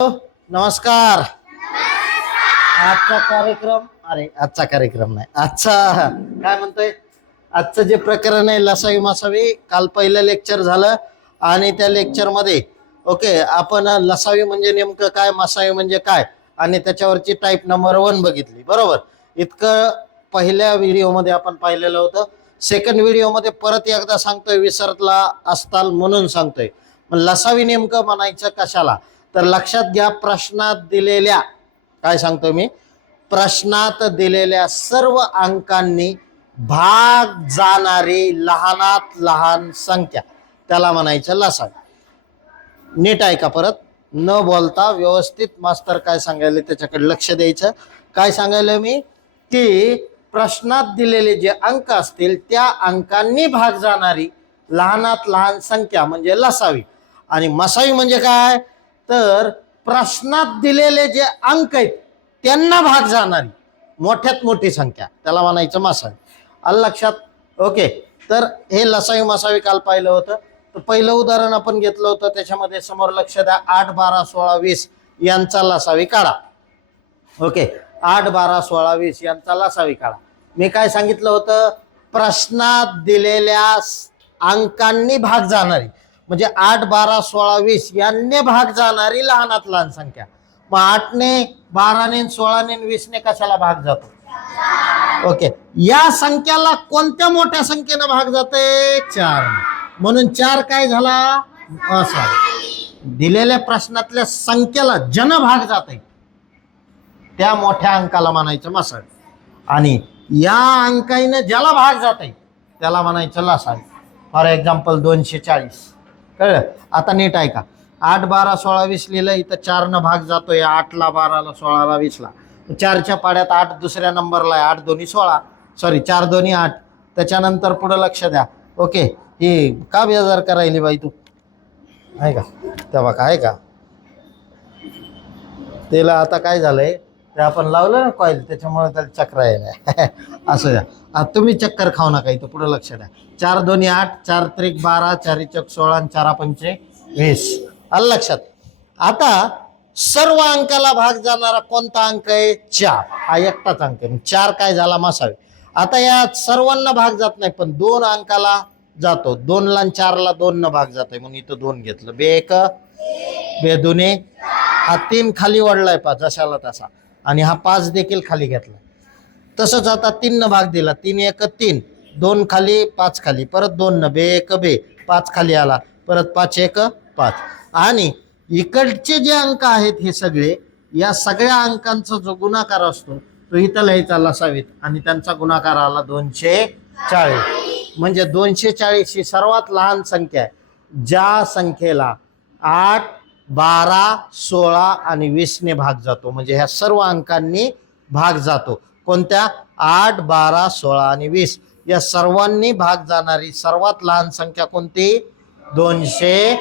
नमस्कार. आजचा कार्यक्रम अरे आजचा कार्यक्रम नाही आजचा काय म्हणतोय? आजचं जे प्रकरण आहे लसावी मासावी काल पहिलं लेक्चर झालं आणि त्या लेक्चरमध्ये ओके आपण लसावी म्हणजे नेमकं काय मासावी म्हणजे काय? आणि त्याच्यावरची टाईप नंबर वन बघितली बरोबर? इतकं पहिल्या व्हिडिओमध्ये आपण पाहिलेलं होतं. सेकंड व्हिडिओमध्ये परत एकदा सांगतोय विसरला असताल म्हणून सांगतोय. मग लसावी नेमकं म्हणायचं कशाला? तर लक्षात घ्या प्रश्नात दिलेल्या काय सांगतो मी? प्रश्नात दिलेल्या सर्व अंकांनी भाग जाणारी लहानात लहान संख्या. त्याला म्हणायचं लसावी नीट ऐका परत. न बोलता व्यवस्थित मास्तर काय सांगायले त्याच्याकडे लक्ष द्यायचं. काय सांगायला मी? की प्रश्नात दिलेले जे अंक असतील त्या अंकांनी भाग जाणारी लहानात लहान संख्या म्हणजे लसावी. आणि मसावी म्हणजे काय? तर प्रश्नात दिलेले जे अंक आहेत त्यांना भाग जाणारी मोठ्यात मोठी संख्या. त्याला म्हणायचं मासावी. आलं लक्षात? ओके. तर हे लसावी मसावी काल पाहिलं होतं. तर पहिलं उदाहरण आपण घेतलं होतं. त्याच्यामध्ये समोर लक्ष द्या. आठ बारा सोळा वीस यांचा लसावी काढा. ओके. आठ बारा सोळा वीस यांचा लसावी काढा. मी काय सांगितलं होतं? प्रश्नात दिलेल्या अंकांनी भाग जाणारी. म्हणजे आठ बारा सोळा वीस यांनी भाग जाणारी लहानात लहान संख्या. मग आठने बाराने सोळाने वीसने कशाला भाग जातो? ओके. या संख्याला कोणत्या मोठ्या संख्येनं भाग जाते? चार. म्हणून चार काय झाला? असा दिलेल्या प्रश्नातल्या संख्येला जन भाग जाते. त्या मोठ्या अंकाला म्हणायचं मसाळ आणि या अंकाईनं ज्याला भाग जाते त्याला म्हणायचं लसाळ फॉर एक्झाम्पल दोनशे चाळीस. कळलं? आता नीट ऐका. आठ बारा सोळा वीस लिहिलं इथं चारनं भाग जातोय. आठला बाराला सोळाला वीसला. चारच्या पाड्यात आठ दुसऱ्या नंबरला आहे. आठ दोन्ही सोळा. सॉरी चार दोन्ही आठ. त्याच्यानंतर पुढं लक्ष द्या. ओके. ही का बेजार करायली बाई तू? आहे का तेव्हा काय का त्याला आता काय झालंय? ते आपण लावलं ना कॉईल त्याच्यामुळे त्याला चक्र यायला असं द्या. आता तुम्ही चक्कर खाऊ नका इथं. पुढं लक्ष द्या. चार दोन्ही आठ चार त्रिक बारा चार चक सोळा आणि चारा पंचे वीस. आलं लक्षात? आता सर्व अंकाला भाग जाणारा कोणता अंक आहे? चार. हा एकटाच अंक आहे. मग चार काय झाला? मासावे. आता या सर्वांना भाग जात नाही पण दोन अंकाला जातो. दोनला आणि चारला दोन न भाग जातोय. म्हणून इथं दोन घेतलं. बे एक बे दोन्ही हा तीन खाली वडलाय पा जशाला तसा. आणि हा पाच देखील खाली घेतला तसंच आता तीन न भाग दिला. तीन एक तीन. दोन खाली पाच खाली. परत दोन न बे एक बे. पाच खाली आला. परत पाच एक पाच. आणि इकडचे जे अंक आहेत हे सगळे या सगळ्या अंकांचा जो गुणाकार असतो तो इथं लिहायचा लसावीत आणि त्यांचा गुणाकार आला दोनशे चाळीस. म्हणजे दोनशे चाळीस ही सर्वात लहान संख्या आहे. ज्या संख्येला आठ बारा सोळा आणि वीसने भाग जातो. म्हणजे ह्या सर्व अंकांनी भाग जातो. कोणत्या? आठ बारा सोळा आणि वीस. या सर्वांनी भाग जाणारी सर्वात लहान संख्या कोणती? दोनशे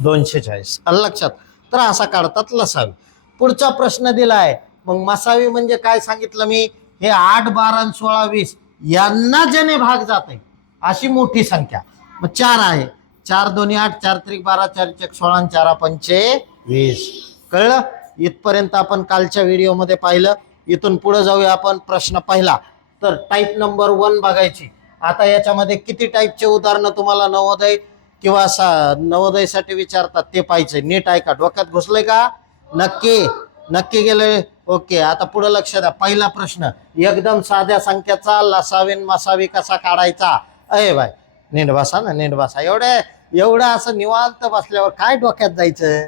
दोनशे चाळीस आलं लक्षात? तर असा काढतात लसावी. पुढचा प्रश्न दिलाय. मग मसावी म्हणजे काय सांगितलं मी? हे आठ बारा सोळा वीस यांना ज्याने भाग जाते अशी मोठी संख्या. मग चार आहे. चार दोन्ही आठ चार त्रिक बारा चार चक सोळा आणि चारा पंचे वीस. कळलं? इथपर्यंत आपण कालच्या व्हिडिओमध्ये पाहिलं. इथून पुढे जाऊया आपण. प्रश्न पाहिला. तर टाईप नंबर वन बघायची. आता याच्यामध्ये किती टाईपचे उदाहरणं तुम्हाला नवोदय किंवा सा नवोदयसाठी विचारतात ते पाहिजे नीट ऐका डोक्यात घुसलंय का? नक्की. नक्की गेले ओके. आता पुढे लक्ष द्या. पहिला प्रश्न. एकदम साध्या संख्येचा लसावीन मसावी कसा काढायचा? अय बाय. नीट बसा ना नीट बसा. एवढे एवढं असं निवांत बसल्यावर काय डोक्यात जायचं?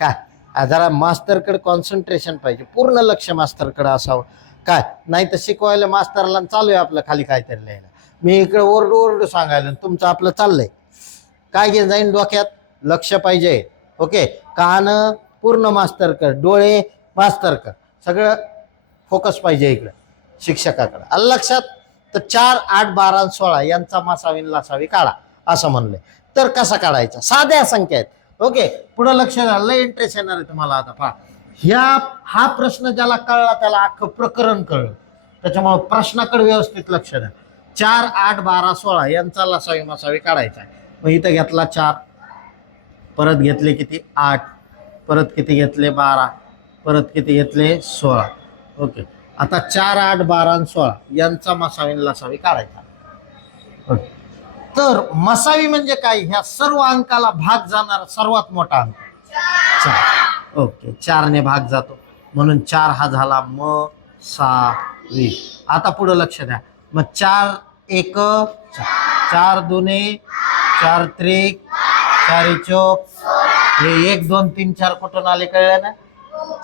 काय? जरा मास्तरकडे कॉन्सन्ट्रेशन पाहिजे. पूर्ण लक्ष मास्तरकडे असावं. काय? नाही तर शिकवायला मास्तरला चालू आहे आपलं खाली काहीतरी लिहायला. मी इकडे ओरडू ओरडू सांगायला तुमचं आपलं चाललंय. काय घे जाईन डोक्यात? लक्ष पाहिजे. ओके? कान पूर्ण मास्तर कर डोळे मास्तर कर. सगळं फोकस पाहिजे इकडं शिक्षकाकडं. आलं लक्षात तर चार आठ बारा सोळा यांचा मासावी लासावी काढा असं म्हणलंय तर कसा काढायचा? साध्या संख्या आहेत. ओके? पुढं लक्ष द्या. लय इंटरेस्ट येणार आहे तुम्हाला आता पहा. ह्या हा प्रश्न ज्याला कळला त्याला अख्खं प्रकरण कळलं. त्याच्यामुळे प्रश्नाकडे व्यवस्थित लक्ष द्या. चार आठ बारा सोळा यांचा लसावी मसावी काढायचा आहे. मग इथं घेतला चार परत घेतले किती? आठ परत किती घेतले? बारा परत किती घेतले? सोळा. ओके. आता चार आठ बारा आणि सोळा यांचा मसावी लसावी काढायचा. ओके. तर मसावी म्हणजे काय? ह्या सर्व अंकाला भाग जाणारा सर्वात मोठा अंक. चार. ओके चारने भाग जातो. म्हणून चार हा झाला म सा वी. आता पुढं लक्ष द्या. मग चार एक चार. चार दोने चार त्रिक चार चोक हे एक दोन तीन चार कुठून आले कळले ना?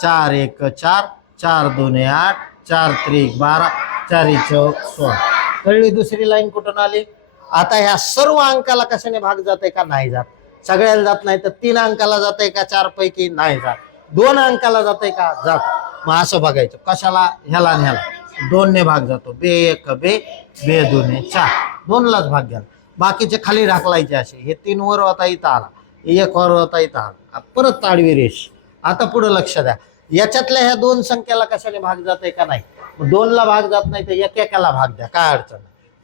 चार एक चार चार दोन आठ चार त्रिक बारा चार चौक सोळा. कळली दुसरी लाईन कुठून आली? आता ह्या सर्व अंकाला कशाने भाग जाते का नाही जात? सगळ्याला जात नाही तर तीन अंकाला जाते का चार पैकी नाही जात. दोन अंकाला जाते का? जात. मग असं बघायचं. कशाला? ह्याला आणि ह्याला. दोनने भाग जातो. बे एक बे बे दोन चार. दोनलाच भाग घ्या बाकीचे खाली ढाकलायचे असे. हे तीन वर होता इथं आला. एक वर होता इथं आला. परत ताडवी रेष. आता पुढे लक्ष द्या. याच्यातल्या ह्या दोन संख्याला कशाने भाग जाते का नाही? दोनला भाग जात नाही तर एक एकाला भाग द्या. काय अडचण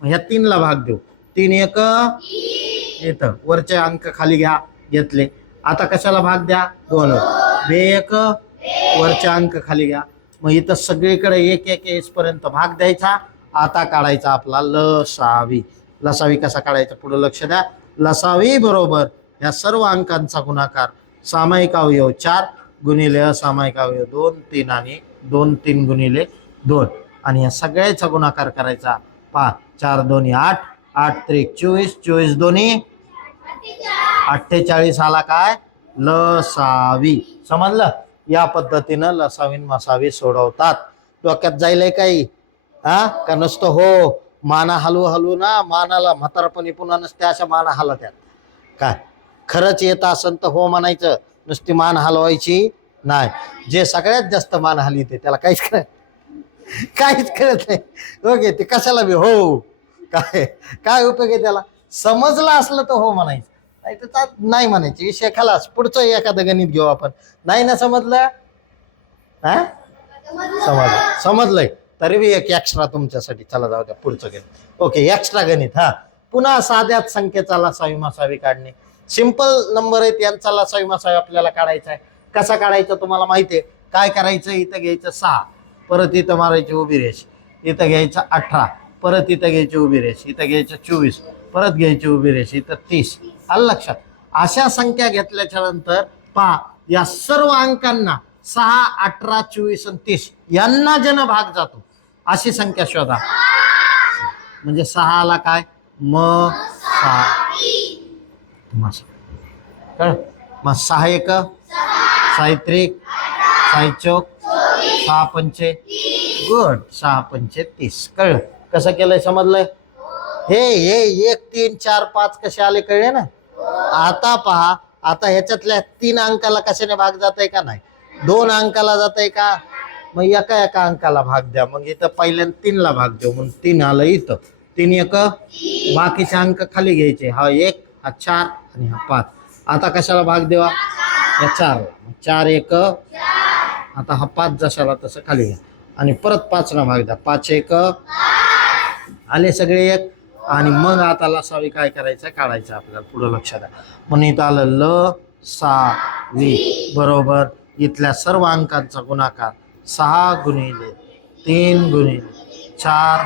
मग ह्या तीनला भाग देऊ. तीन एक. येतं वरचे अंक खाली घ्या घेतले. आता कशाला भाग द्या? दोन. बे एक वरचे अंक खाली घ्या. मग इथं सगळीकडे एक एक पर्यंत भाग द्यायचा. आता काढायचा आपला लसावी. लसावी कसा काढायचा? पुढे लक्ष द्या. लसावी बरोबर. या सर्व अंकांचा गुणाकार. सामायिक अवयव चार गुणिले असामायिक अवयव दोन तीन आणि दोन तीन गुणिले दोन. आणि या सगळ्याचा गुणाकार करायचा. पाच चार दोन्ही आठ. आठ त्रिक चोवीस चोवीस दोन्ही. अठ्ठेचाळीस आला काय? लसावी. समजलं? या पद्धतीनं लसावीन मसावी सोडवतात. डोक्यात जाईल काही? हा? का नसतं? हो. माना हलवू हलवू ना मानाला म्हातारपणी पुन्हा नसते अशा माना हलत्यात काय? खरंच येत असन तर हो म्हणायचं. नुसती मान हलवायची नाही. जे सगळ्यात जास्त मान हलविते त्याला काहीच कळत काहीच कळत नाही. ओके ते कशाला बी हो. काय काय उपयोग आहे त्याला? समजलं असलं तर हो म्हणायचं. नाही तर नाही म्हणायचे. विषय खालास. पुढचं एखादं गणित घेऊ आपण. नाही ना समजलं? हा? समजलं. समजलंय. तरी बी एक एक्स्ट्रा तुमच्यासाठी. चला जाऊ द्या पुढचं गणित. ओके एक्स्ट्रा गणित हा. पुन्हा साध्यात संख्येचा लसावी मसावी काढणे. सिंपल नंबर आहेत यांचा लसावी मसावी आपल्याला काढायचा आहे. कसा काढायचा तुम्हाला माहिती आहे? काय करायचं? इथं घ्यायचं सहा. परत इथं मारायची उभी रेष. इथं घ्यायचं अठरा. परत इथं घ्यायची उभी रेष इथं घ्यायचं चोवीस परत घ्यायची उभी रेष इथं तीस. आलं लक्षात? अशा संख्या घेतल्याच्या नंतर पहा या सर्व अंकांना सहा अठरा चोवीस आणि तीस यांना जन भाग जातो. अशी संख्या शोधा. म्हणजे सहाला काय? म सहा. म मग सहा एक साहित्रिक साई चौक सहा पंचे गुड सहा पंचे तीस. कळलं? कसं केलंय समजलंय? हे हे एक तीन चार पाच कसे आले कळले ना? आता पहा आता ह्याच्यातल्या तीन अंकाला कशाने भाग जात आहे का नाही? दोन अंकाला जात आहे का? मग एका एका अंकाला भाग द्या. मग इथं पहिल्यांदा तीनला भाग देऊ. म्हणून तीन आलं इथं. तीन एक बाकीचे अंक खाली घ्यायचे. हा एक हा चार आणि हा पाच. आता कशाला भाग देवा? या चार चार एक आता हा पाच जशाला तसं खाली घ्या. आणि परत पाचला भाग द्या. पाच एक आले सगळे एक. आणि मग आता लसावी काय करायचं काढायचं आपल्याला पुढं लक्षात द्या म्हणून इथं आलं ल सा वी. बरोबर. इथल्या सर्व अंकांचा गुणाकार सहा गुणिले तीन गुणिले चार.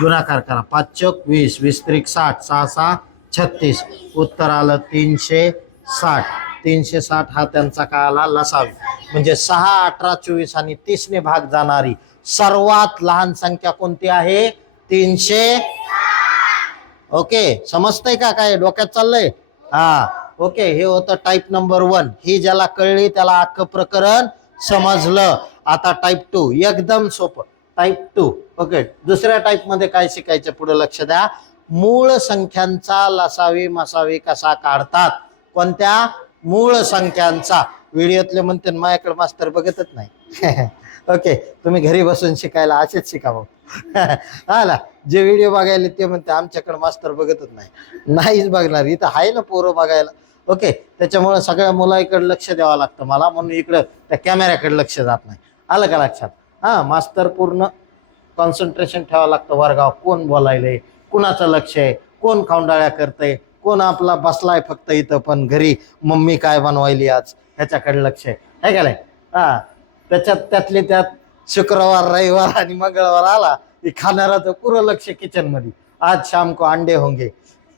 गुणाकार करा. पाच चौक वीस. वीस त्रिक साठ. सहा सहा छत्तीस. उत्तर आलं तीनशे साठ. तीनशे साठ हा त्यांचा काय आला लसावी. म्हणजे सहा अठरा चोवीस आणि तीसने भाग जाणारी सर्वात लहान संख्या कोणती आहे? तीनशे. ओके समजतंय का काय? डोक्यात चाललंय? हा ओके हे होतं टाईप नंबर वन ही ज्याला कळली त्याला अख्खं प्रकरण समजलं. आता टाईप टू एकदम सोपं. टाईप टू ओके दुसऱ्या टाईपमध्ये काय शिकायचं पुढे लक्ष द्या. मूळ संख्यांचा लसावी मसावी कसा काढतात? कोणत्या? मूळ संख्यांचा. व्हिडिओतले म्हणते माझ्याकडे मास्तर बघतच नाही. ओके तुम्ही घरी बसून शिकायला असेच शिका भाऊ हा ना जे व्हिडिओ बघायला ते म्हणते आमच्याकडे मास्तर बघतच नाही. नाहीच बघणार इथं आहे ना पोरं बघायला. ओके त्याच्यामुळे सगळ्या मुलांकडे लक्ष द्यावं लागतं. मला म्हणून इकडं त्या कॅमेऱ्याकडे लक्ष जात नाही. आलं का लक्षात? हा मास्तर पूर्ण कॉन्सन्ट्रेशन ठेवावं लागतं वर्गावर. कोण बोलायलंय? कुणाचं लक्ष आहे? कोण खाऊंडाळ्या करतंय? कोण आपला बसलाय फक्त इथं पण घरी मम्मी काय बनवायली आज? ह्याच्याकडे लक्ष आहे. का नाही? हा. त्याच्यात त्यातले त्यात शुक्रवार रविवार आणि मंगळवार आला की खाणाराचं पुरं लक्ष किचनमध्ये. आज शाम को अंडे होंगे.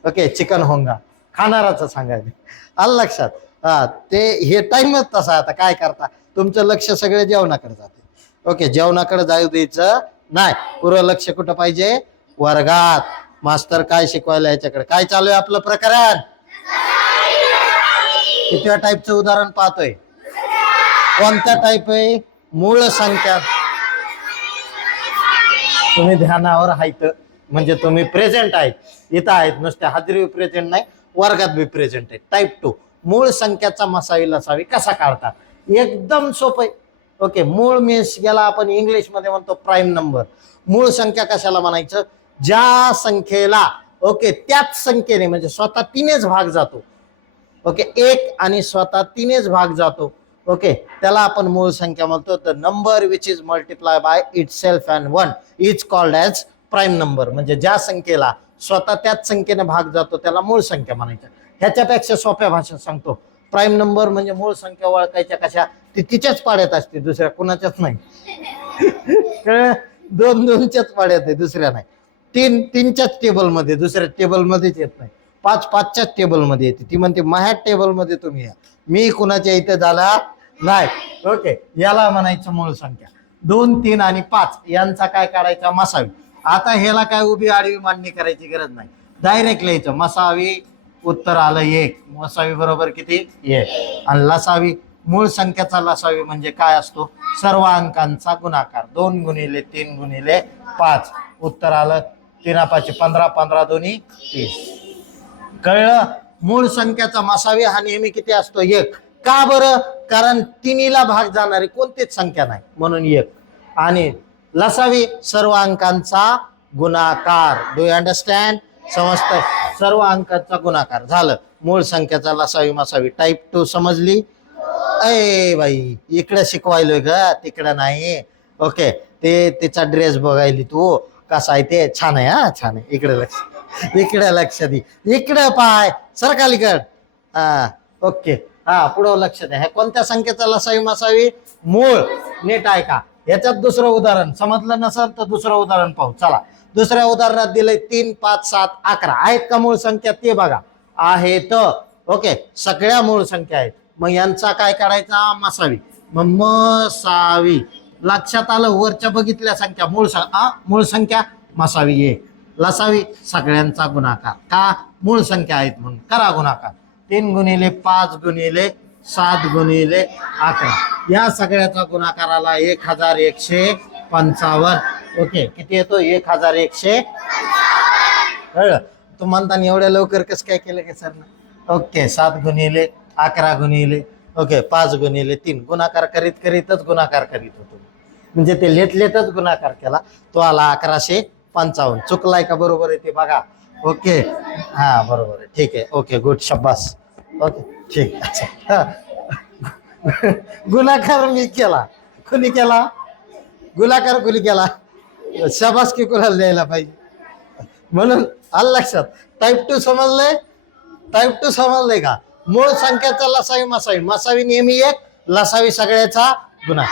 ओके चिकन होंगा. खाणाराचं सांगायचं. आलं लक्षात? हा ते हे टाइमच तसा आता. काय करता? तुमचं लक्ष सगळे जेवणाकडे जाते. ओके जेवणाकडे जाऊ द्यायचं नाही. पुरं लक्ष कुठं पाहिजे? वर्गात. मास्तर काय शिकवायला याच्याकडे? काय चालू आहे आपलं प्रकरण? कितव्या टाईपचं उदाहरण पाहतोय? कोणत्या टाईप आहे? मूळ संख्या. तुम्ही ध्यानावर आहेत. म्हणजे तुम्ही प्रेझेंट आहेत. इथं आहेत. नुसते हाजरी प्रेझेंट नाही वर्गात बी प्रेझेंट आहे टाईप टू मूळ संख्याचा मसावी लसावी कसा काढतात एकदम सोपं आहे. ओके मूळ मीन्स याला आपण इंग्लिशमध्ये म्हणतो प्राईम नंबर मूळ संख्या कशाला म्हणायचं? ज्या संख्येला ओके त्याच संख्येने म्हणजे स्वतः तिनेच भाग जातो. ओके एक आणि स्वतः तिनेच भाग जातो. ओके त्याला आपण मूळ संख्या म्हणतो. तर number which is multiply by itself and one is called as prime number म्हणजे ज्या संख्येला स्वतः त्याच संख्येने भाग जातो त्याला मूळ संख्या म्हणायचं. ह्याच्यापेक्षा सोप्या भाषेत सांगतो. प्राईम नंबर म्हणजे मूळ संख्या ओळखायच्या कशा? ती तिच्याच पाड्यात असते दुसऱ्या कुणाच्याच नाही? दोन दोनच्याच पाड्यात आहे दुसऱ्या नाही. तीन तीनच्याच टेबलमध्ये दुसऱ्या टेबलमध्येच येत नाही. पाच पाचच्याच टेबलमध्ये येते. ती म्हणते माझ्या टेबलमध्ये तुम्ही या. मी कुणाच्या इथे झाला? नाही. ओके. याला म्हणायचं मूळ संख्या. दोन तीन आणि पाच. यांचा काय काढायचा? मसावी. आता ह्याला काय उभी आडवी मांडणी करायची गरज नाही. डायरेक्ट लिहायचं. मसावी उत्तर आलं एक. मसावी बरोबर किती? एक. आणि लसावी मूळ संख्याचा लसावी म्हणजे काय असतो? सर्व अंकांचा गुणाकार. दोन गुणिले तीन गुणिले पाच. उत्तर आलं. तीना पाचशे पंधरा पंधरा दोन्ही तीस. कळलं? मूळ संख्याचा मसावी हा नेहमी किती असतो? एक. का बरं? कारण तिन्हीला भाग जाणारी कोणतीच संख्या नाही. म्हणून एक. आणि लसावी सर्व अंकांचा गुणाकार. डू अंडरस्टँड समजत सर्व अंकांचा गुणाकार. झालं. मूळ संख्याचा लसावी मसावी टाईप टू समजली? अय बाई इकडे शिकवायलोय ग तिकडं नाही. ओके ते तिचा ड्रेस बघायली तू. कसा आहे ते? छान आहे हा? छान आहे. इकडे लक्ष. इकडे लक्ष दे. इकडे पाय. सरकालीकड हा ओके. हा पुढं लक्ष द्या. ह्या कोणत्या संख्येचा लसावी मसावी? मूळ. नीट आहे का याच्यात दुसरं उदाहरण. समजलं नसेल तर दुसरं उदाहरण पाहू. चला. दुसऱ्या उदाहरणात दिलंय तीन पाच सात अकरा. आहेत का मूळ संख्या? ते बघा. आहेत. ओके. सगळ्या मूळ संख्या आहेत. मग यांचा काय काढायचा? मसावी. मग मसावी. लक्षात आलं? वरच्या बघितल्या संख्या. मूळ मूळ संख्या? मसावी. आहे लसावी सगळ्यांचा गुणाकार. का? मूळ संख्या आहेत म्हणून. करा गुणाकार. तीन गुणिले पाच गुणिले सात गुणिले अकरा. या सगळ्याचा गुणाकाराला एक हजार एकशे पंचावन्न. ओके किती येतो? एक हजार एकशे कळलं? तू म्हणताना एवढ्या लवकर कसं काय केलं का सर ओके सात गुणिले अकरा गुणिले ओके पाच गुणिले तीन. गुणाकार करीत करीतच गुणाकार करीत होतो. म्हणजे ते लेट लेटच गुणाकार केला. तो आला अकराशे पंचावन्न. चुकलाय का बरोबर आहे ते बघा. ओके हा बरोबर आहे. ठीक आहे. ओके गुड शब्बास ओके ठीक अच्छा. हा. गुणाकार मी केला. कुणी केला? गुणाकार कुणी केला? शबास की कुणाला द्यायला पाहिजे? म्हणून आलं लक्षात. टाईप टू समजलंय? टाईप टू समजलंय का? मूळ संख्याचा लसावी मसावी. मसावी नेहमी एक लसावी सगळ्याचा गुन्हा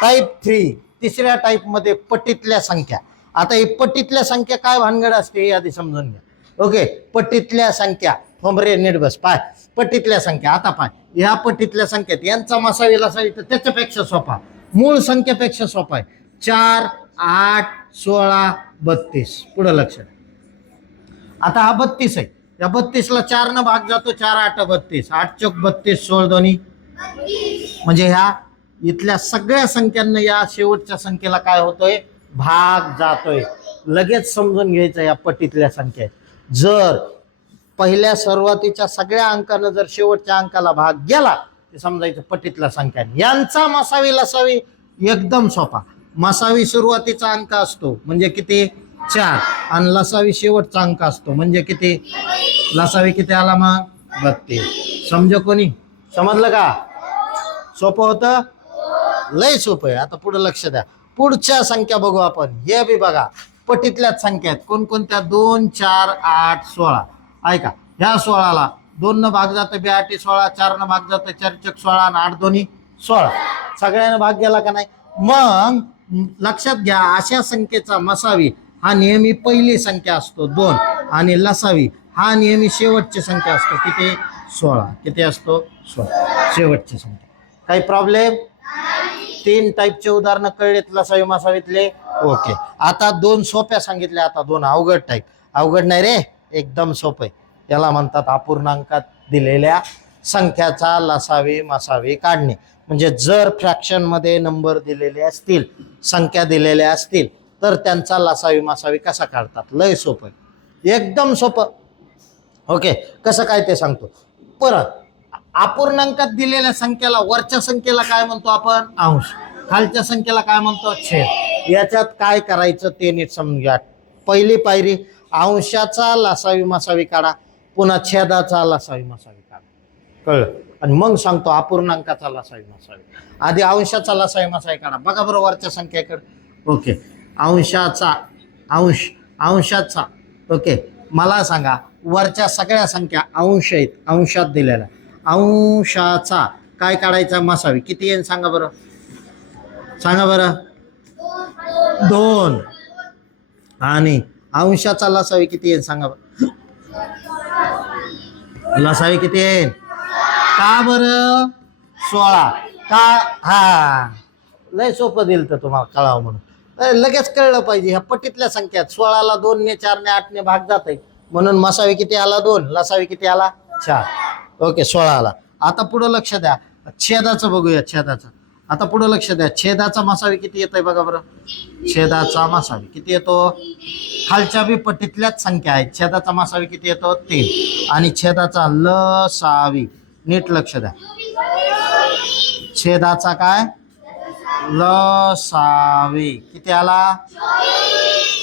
टाईप थ्री तिसऱ्या टाईपमध्ये पट्टीतल्या संख्या. आता ही पट्टीतल्या संख्या काय भानगड असते आधी समजून घ्या. ओके पट्टीतल्या संख्या. होमरे नीट बस. पाय. पट्टीतल्या संख्या. आता पाय. ह्या पट्टीतल्या संख्येत यांचा मसावी लसावी तर त्याच्यापेक्षा सोपा. मूळ संख्येपेक्षा सोपा आहे. चार आठ सोळा बत्तीस. पुढं लक्ष द्या. आता हा बत्तीस आहे. या बत्तीसला चार न भाग जातो. चार आठ बत्तीस. आठ चौक बत्तीस सोळ दोन्ही. म्हणजे ह्या इथल्या सगळ्या संख्यांना या शेवटच्या संख्येला काय होतोय? भाग जातोय. लगेच समजून घ्यायचं या पट्टीतल्या संख्या जर पहिल्या सुरुवातीच्या सगळ्या अंकानं जर शेवटच्या अंकाला भाग गेला ते समजायचं पट्टीतल्या संख्या यांचा मसावी लसावी एकदम सोपा. मसावी सुरुवातीचा अंक असतो म्हणजे किती? चार. आणि लसावी शेवटचा अंक असतो म्हणजे किती? लसावी किती आला मग? बत्तीस. समज कोणी? समजलं का? सोपं होतं? लय सोपं आहे. आता पुढे लक्ष द्या. पुढच्या संख्या बघू आपण. हे बी बघा. पटीतल्याच संख्या आहेत. कोणकोणत्या? दोन चार आठ सोळा. ऐका. ह्या सोळाला दोन न भाग जातं बे आठी सोळा. चार न भाग जातं चार चक सोळा आणि आठ दोन्ही सोळा. सगळ्यांना भाग गेला का नाही? मग लक्षात घ्या अशा संख्येचा मसावी हा नेहमी पहिली संख्या असतो दोन. आणि लसावी हा नेहमी शेवटची संख्या असतो. किती? सोळा. किती असतो? सोळा. शेवटची संख्या. काही प्रॉब्लेम तीन टाईपचे उदाहरणं कळलेत लसावी मासावीतले. ओके. आता दोन सोप्या सांगितल्या आता दोन अवघड टाईप अवघड नाही रे एकदम सोपं याला म्हणतात अपूर्णांकात दिलेल्या संख्याचा लसावी मसावी काढणे. म्हणजे जर फ्रॅक्शनमध्ये नंबर दिलेले असतील संख्या दिलेल्या असतील तर त्यांचा लसावी मासावी कसा काढतात? लय सोपं एकदम सोपं. ओके कसं काय ते सांगतो. परत अपूर्णांकात दिलेल्या संख्येला वरच्या संख्येला काय म्हणतो आपण? अंश. खालच्या संख्येला काय म्हणतो? छेद. याच्यात काय करायचं ते नीट समजून घ्या पहिली पायरी अंशाचा लसावी मसावी काढा. पुन्हा छेदाचा लसावी मसावी काढा. कळलं? आणि मग सांगतो अपूर्णांकाचा लसावी मसावी. आधी अंशाचा लसावी मसावी काढा. बघा बरं वरच्या संख्येकडे. ओके. अंशाचा अंश अंशाचा. ओके. मला सांगा वरच्या सगळ्या संख्या अंश आहेत अंशात दिलेल्या. अंशाचा काय काढायचा मसावी? किती येईल सांगा बरं. सांगा बरं. दोन. आणि अंशाचा लसावी किती येईल सांगा बरं. लसावी किती येईल का बरं? सोळा. का? हा. लय सोपं दिलं तर तुम्हाला कळावं म्हणून. लगेच कळलं पाहिजे. ह्या पट्टीतल्या संख्यात. सोळाला दोन ने चार ने आठ ने भाग जात आहे म्हणून मसावी किती आला? दोन. लसावी किती आला? चार. ओके सोळा आला. आता पुढं लक्ष द्या. छेदाचं बघूया छेदाचं. आता पुढं लक्ष द्या. छेदाचा मासावी किती येत आहे बघा बरं. छेदाचा मासावी किती येतो? खालच्या बी पट्टीतल्याच संख्या आहेत. छेदाचा मासावी किती येतो? तीन. आणि छेदाचा लसावी नीट लक्ष द्या. छेदाचा काय? लसावी किती आला?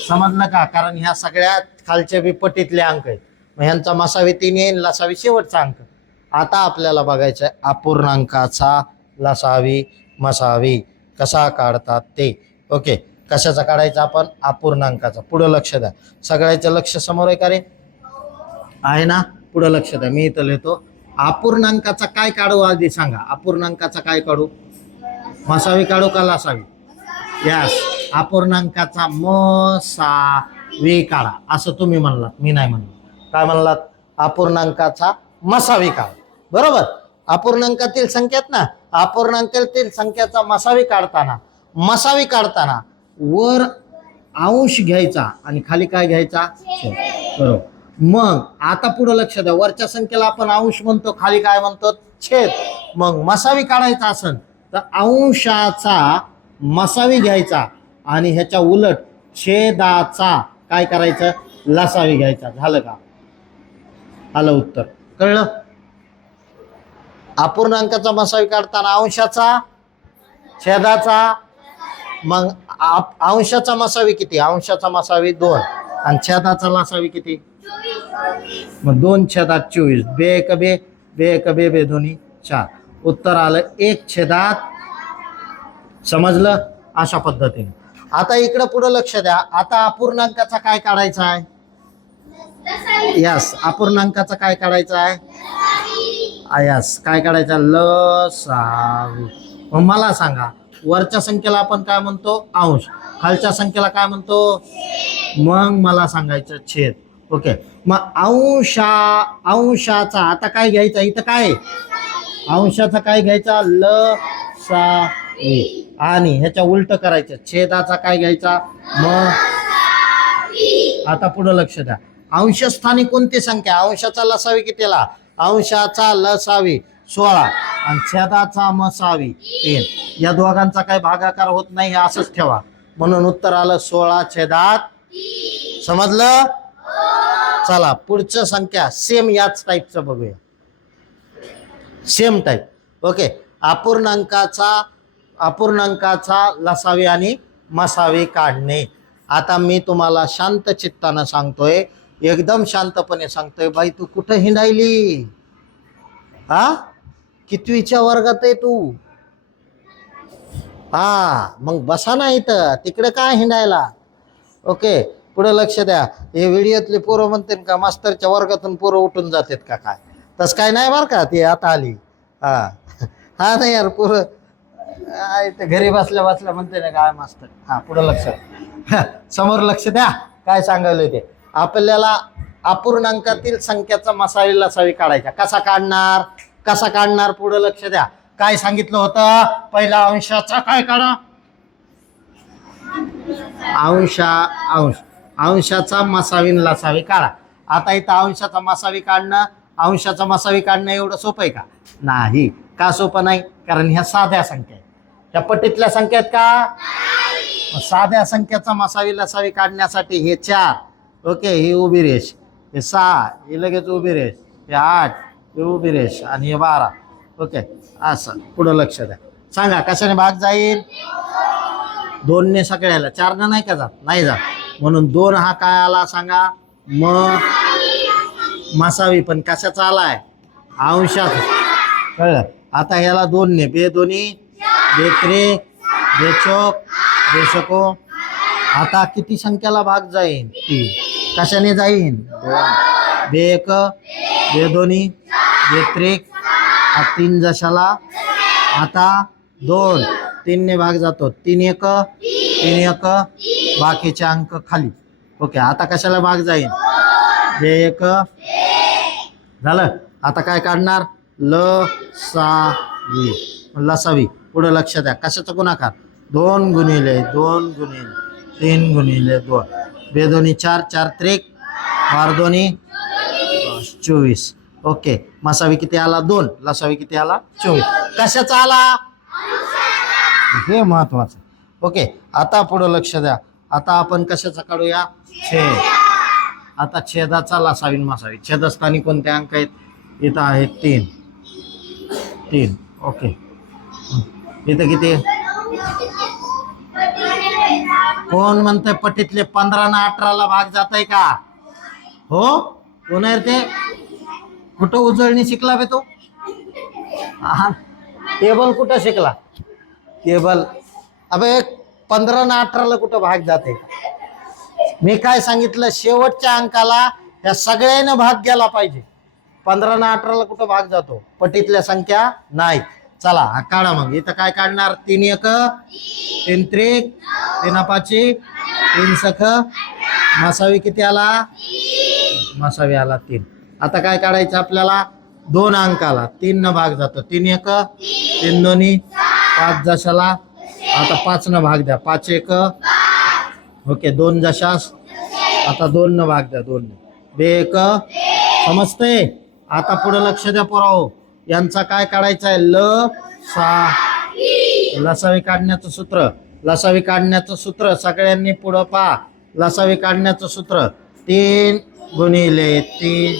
समजलं का? कारण ह्या सगळ्यात खालच्या बी पट्टीतले अंक आहेत. मग ह्यांचा मासावी तीन येईल लसावी शेवटचा अंक. आता आपल्याला बघायचं आहे अपूर्णांकाचा लसावी मसावी कसा काढतात ते. ओके कशाचा काढायचा आपण? अपूर्णांकाचा. पुढं लक्ष द्या. सगळ्याचं लक्ष समोर आहे का रे? आहे ना? पुढं लक्ष द्या. मी इथं लिहितो. अपूर्णांकाचा काय काढू आधी सांगा. अपूर्णांकाचा काय काढू? मसावी काढू का लासावी? यास अपूर्णांकाचा मसावी काढा. असं तुम्ही म्हणलात. मी नाही म्हणलो. काय म्हणलात? अपूर्णांकाचा मसावी काढा. बरोबर? अपूर्णांकातील संख्यात ना अपूर्णांकातील संख्याचा मसावी काढताना मसावी काढताना वर अंश घ्यायचा आणि खाली काय घ्यायचा? बरोबर. मग आता पुढं लक्ष द्या. वरच्या संख्येला आपण अंश म्हणतो खाली काय म्हणतो? छेद. मग मसावी काढायचा असेल तर अंशाचा मसावी घ्यायचा आणि ह्याच्या उलट छेदाचा काय करायचं? लसावी घ्यायचा. झालं का? आलं उत्तर. कळलं? अपूर्णांकाचा मसावी काढताना अंशाचा छेदाचा मग आप- अंशाचा मसावी किती? अंशाचा मसावी दोन. आणि छेदाचा मसावी किती? मग दोन छेदात चोवीस. बे कबे बे बे बे बे दोन्ही चार. उत्तर आलं एक छेदात. समजलं? अशा पद्धतीने. आता इकडं पुढं लक्ष द्या. आता अपूर्णांकाचा काय काढायचा आहे? यस अपूर्णांकाचा काय काढायचा आहे? आयास काय काढायचा? लसावी मग मला सांगा वरच्या संख्येला आपण काय म्हणतो? अंश. खालच्या संख्येला काय म्हणतो? मग मला सांगायचं छेद. ओके. मग अंशा अंशाचा आता काय घ्यायचा? इथं काय? अंशाचा काय घ्यायचा? ल सा आणि ह्याच्या उलट करायचं. छेदाचा काय घ्यायचा? मग आता पुढं लक्ष द्या. अंशस्थानी कोणती संख्या? अंशाचा लसावी कितीला? अंशाचा लसावी सोळा. आणि छेदाचा मसावी तीन. या दोघांचा काही भागाकार होत नाही हे असंच ठेवा. म्हणून उत्तर आलं सोळा छेदात. समजलं? चला पुढचं संख्या सेम याच टाईपचं बघूया. सेम टाईप ओके अपूर्णांकाचा अपूर्णांकाचा लसावी आणि मसावी काढणे. आता मी तुम्हाला शांत चित्तानं सांगतोय एकदम शांतपणे सांगतोय बाई तू कुठं हिंडायली? हा? कितवीच्या वर्गात आहे तू? हा मग बसा ना इथं तिकडे काय हिंडायला? ओके पुढे लक्ष द्या. हे व्हिडिओतले पोरं म्हणते का मास्तरच्या वर्गातून पोरं उठून जातात का काय? तसं काय नाही बरं का ती आता आली. हा. हा नाही यार पोरं काय ते घरी बसल्या बसल्या म्हणते ना काय मास्तर हा पुढं लक्ष. समोर लक्ष द्या काय सांगायला ते. आपल्याला अपूर्णांकातील संख्याचा मसावी लसावी काढायचा कसा काढणार? कसा काढणार? पुढं लक्ष द्या. काय सांगितलं होतं? पहिला अंशाचा काय काढा? अंशा अंश. अंशाचा मसावी लसावी काढा. आता इथं अंशाचा मसावी काढणं अंशाचा मसावी काढणं एवढं सोपं आहे का? नाही. का सोपं नाही? कारण ह्या साध्या संख्या आहेत. ह्या पट्टीतल्या संख्या आहेत का? साध्या संख्याचा मसावी लसावी काढण्यासाठी हे चार. ओके ही उभी रेष. हे सहा ही लगेच उभी रेष. हे आठ हे उभी रेष. आणि हे बारा. ओके असं. पुढं लक्ष द्या. सांगा कशाने भाग जाईल? दोनने सगळ्याला. चारनं नाही का जात? नाही जात. म्हणून दोन हा काय आला सांगा? म मसावी. पण कशाचा आलाय? अंशात. कळलं? आता ह्याला दोनने. बे दोन्ही बे त्रिक बे चोक बे शको. आता किती संख्याला भाग जाईल? तीन. कशाने जाईन? बे एक बे दोन्ही बे त्रिक. तीन जशाला. आता दोन. तीनने भाग जातो. तीन एक तीन एक बाकीचे अंक खाली. ओके आता कशाला भाग जाईल हे एक. झालं? आता काय काढणार? ल सा वी. लसावी. पुढे लक्ष द्या. कशाचा गुणाकार? दोन गुणिले दोन गुणिले तीन गुणिले दोन. बेदोनी चार चार त्रिक बार दोन्ही चोवीस ओके मसावी किती आला दोन लसावी किती आला चोवीस कशाचा आला हे महत्वाचं ओके आता पुढं लक्ष द्या आता आपण कशाचा काढूया छेद आता छेदाचा लसावी मासावी मसावी छेदस्थानी कोणते अंक आहेत इथं आहेत तीन तीन ओके इथं किती कोण म्हणतोय पट्टीतले पंधरा ना अठराला भाग जात आहे का? हो? कोण आहे ते? कुठं उजळणी शिकला बे तो? हा टेबल कुठं शिकला? टेबल. अबे पंधरा ना अठराला कुठं भाग जाते मी काय सांगितलं? शेवटच्या अंकाला या सगळ्यांना भाग गेला पाहिजे. पंधरा ना अठराला कुठं भाग जातो? पटीतल्या संख्या नाही चला हा काढा मग. इथं काय काढणार? तीन एक तीन त्रिक तीन पाची तीन सख. मसावी किती आला? मसावी आला तीन. आता काय काढायचं आपल्याला? दोन अंकाला तीन न भाग जातो. तीन एक तीन दोन्ही पाच जशाला. आता पाच न भाग द्या. पाच एक. ओके दोन जशास. आता दोन न भाग द्या दोन बे एक. समजते आता पुढे लक्ष द्या पोराहो. यांचा काय काढायचं आहे ल सा. लसावी काढण्याचं सूत्र. लसावी काढण्याचं सूत्र. सगळ्यांनी पुढं पा लसावी काढण्याचं सूत्र. तीन गुणिले तीन.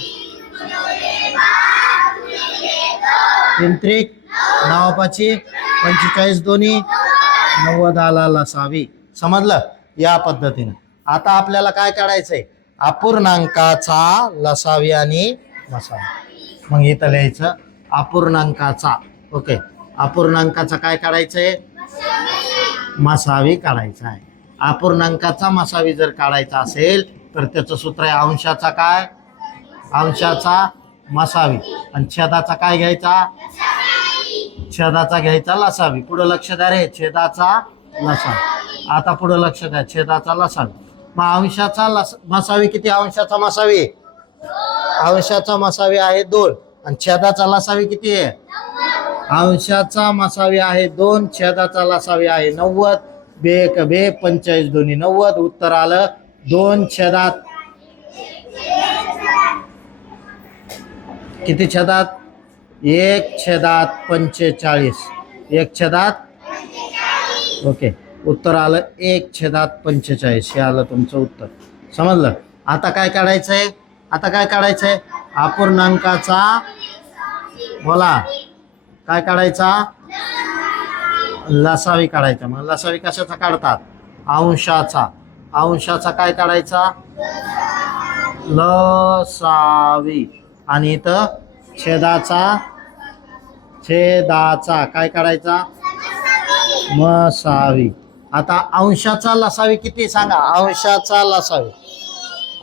तीन त्रिक. नावापाची पंचेचाळीस दोन्ही. नव्वद आला लसावी. समजलं? या पद्धतीने. आता आपल्याला काय काढायचंय? अपूर्णांकाचा लसावी आणि मसावी मग इथं लिहायचं. अपूर्णांकाचा. ओके. अपूर्णांकाचा काय काढायचंय? मसावी काढायचा आहे. अपूर्णांकाचा मसावी जर काढायचा असेल तर त्याचं सूत्र आहे अंशाचा काय? अंशाचा मसावी. आणि छेदाचा काय घ्यायचा? छेदाचा घ्यायचा लसावी. पुढं लक्ष द्या रे छेदाचा लसावी. आता पुढं लक्ष द्या छेदाचा लसावी. मग अंशाचा लस मसावी किती? अंशाचा मसावी. अंशाचा मसावी आहे दोन. आणि छेदाचा लसावी किती आहे? अंशाचा मसावी आहे दोन छेदाचा लसावी आहे नव्वद. बे एक बे पंचेचाळीस दोन्ही नव्वद. उत्तर आलं दोन छेदात. किती छेदात? एक छेदात पंचेचाळीस. एक छेदात? ओके. उत्तर आलं एक छेदात पंचेचाळीस. हे आलं तुमचं उत्तर. समजलं? आता काय काढायचं आहे आता काय काढायचं आहे अपूर्णांकाचा बोला. काय काढायचा? लसावी काढायचा. मग लसावी कशाचा काढतात? अंशाचा. अंशाचा काय काढायचा? लसावी. आणि इथं छेदाचा छेदाचा काय काढायचा? मसावी. आता अंशाचा लसावी किती सांगा? अंशाचा लसावी.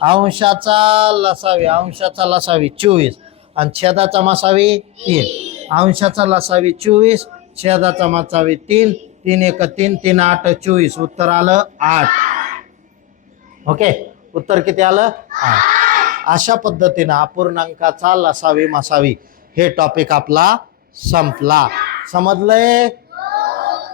अंशाचा लसावी अंशाचा लसावी चोवीस आणि छेदाचा मसावी तीन. अंशाचा लसावी चोवीस छेदाचा मसावी तीन तीन एक तीन तीन आठ चोवीस. उत्तर आलं आठ. ओके? उत्तर किती आलं? आठ. अशा पद्धतीनं अपूर्णांकाचा लसावी मसावी हे टॉपिक आपला संपला. समजलंय?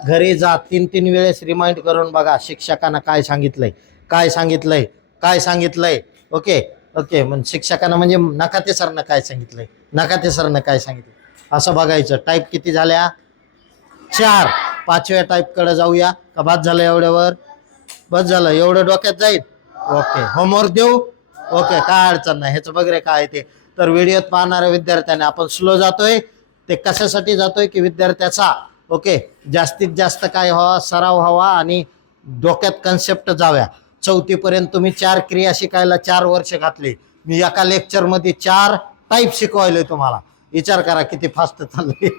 घरी जा तीन तीन वेळेस रिमाइंड करून बघा शिक्षकांना काय सांगितलंय काय सांगितलंय? काय सांगितलंय? ओके ओके मग शिक्षकांना म्हणजे नकाते सरनं काय सांगितलंय. नकाते सरनं काय सांगितलं असं बघायचं. टाईप किती झाल्या? चार. पाचव्या टाईपकडे जाऊया. का बाद झालं एवढ्यावर? बस झालं. एवढं डोक्यात जाईल. ओके होमवर्क देऊ? ओके काय अडचण नाही. ह्याचं वगैरे काय आहे ते. तर व्हिडिओत पाहणाऱ्या विद्यार्थ्याने आपण स्लो जातोय. ते कशासाठी जातोय? की विद्यार्थ्याचा. ओके जास्तीत जास्त काय व्हावा सराव व्हावा आणि डोक्यात कन्सेप्ट जाव्या. चौथीपर्यंत तुम्ही चार क्रिया शिकायला चार वर्ष घातले. मी एका लेक्चरमध्ये चार टाईप शिकवायलोय तुम्हाला. विचार करा किती फास्ट चालले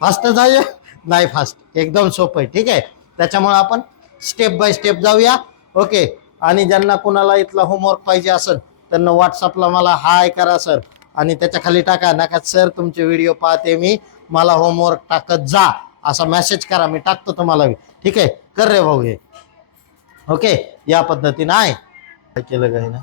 फास्ट जाऊया नाही फास्ट एकदम सोपं आहे. ठीक आहे? त्याच्यामुळे आपण स्टेप बाय स्टेप जाऊया. ओके आणि ज्यांना कुणाला इथला होमवर्क पाहिजे असेल त्यांना व्हॉट्सअपला मला हाय करा सर आणि त्याच्याखाली टाका. नका सर तुमचे व्हिडिओ पाहते मी. मला होमवर्क टाकत जा. असा मेसेज करा. मी टाकतो तुम्हाला. ठीक आहे? कर रे भाऊ हे. ओके या पद्धतीनं आहे. काय केलं काही ना